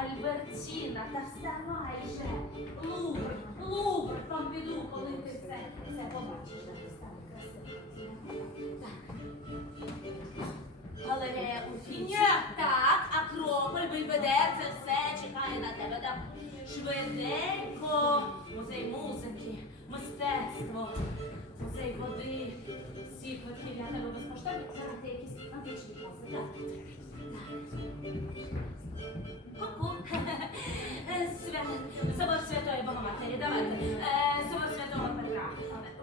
Альбертіна, та вставай же. Лувр, Лувр, там піду, коли ти все, все побачиш, ти стане красиво. Так. Галерея Уфіці. Ні. Так, Акрополь, Бельведер, це все чекає на тебе. Давай. Швиденько. Музей музики, мистецтво, музей води. Собор Святої Богоматері, давайте. Е, Собор Святого Петра,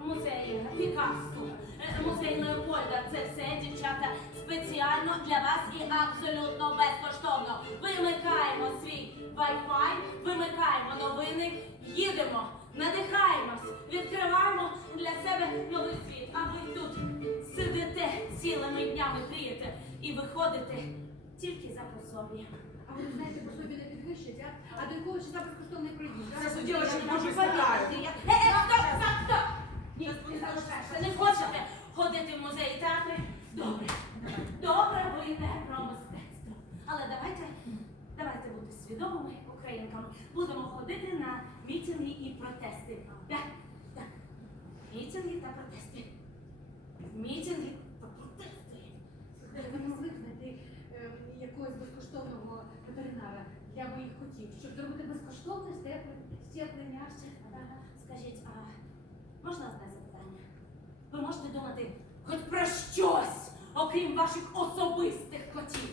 музей Пікассо, е, музей Леопольда. Це все, дівчата, спеціально для вас і абсолютно безкоштовно. Вимикаємо свій Wi-Fi, вимикаємо новини, їдемо, надихаємось, відкриваємо для себе новий світ. А ви тут сидите цілими днями, грієте і виходите тільки за пособі. Собі а? До якого числа безкоштовний проїзд? Це суддя, що не дуже повірити. Е, е, стоп, стоп, стоп! Ні, ти залишаєшся. Не хочете ходити в музеї театри? Добре. Добре, ви не про мистецтво. Але давайте, давайте бути свідомими українками. Будемо ходити на мітинги і протести. Так, так. Мітинги та протести. Мітинги степлення, степлення. Скажіть, а можна одне запитання? Ви можете думати хоч про щось, окрім ваших особистих котів?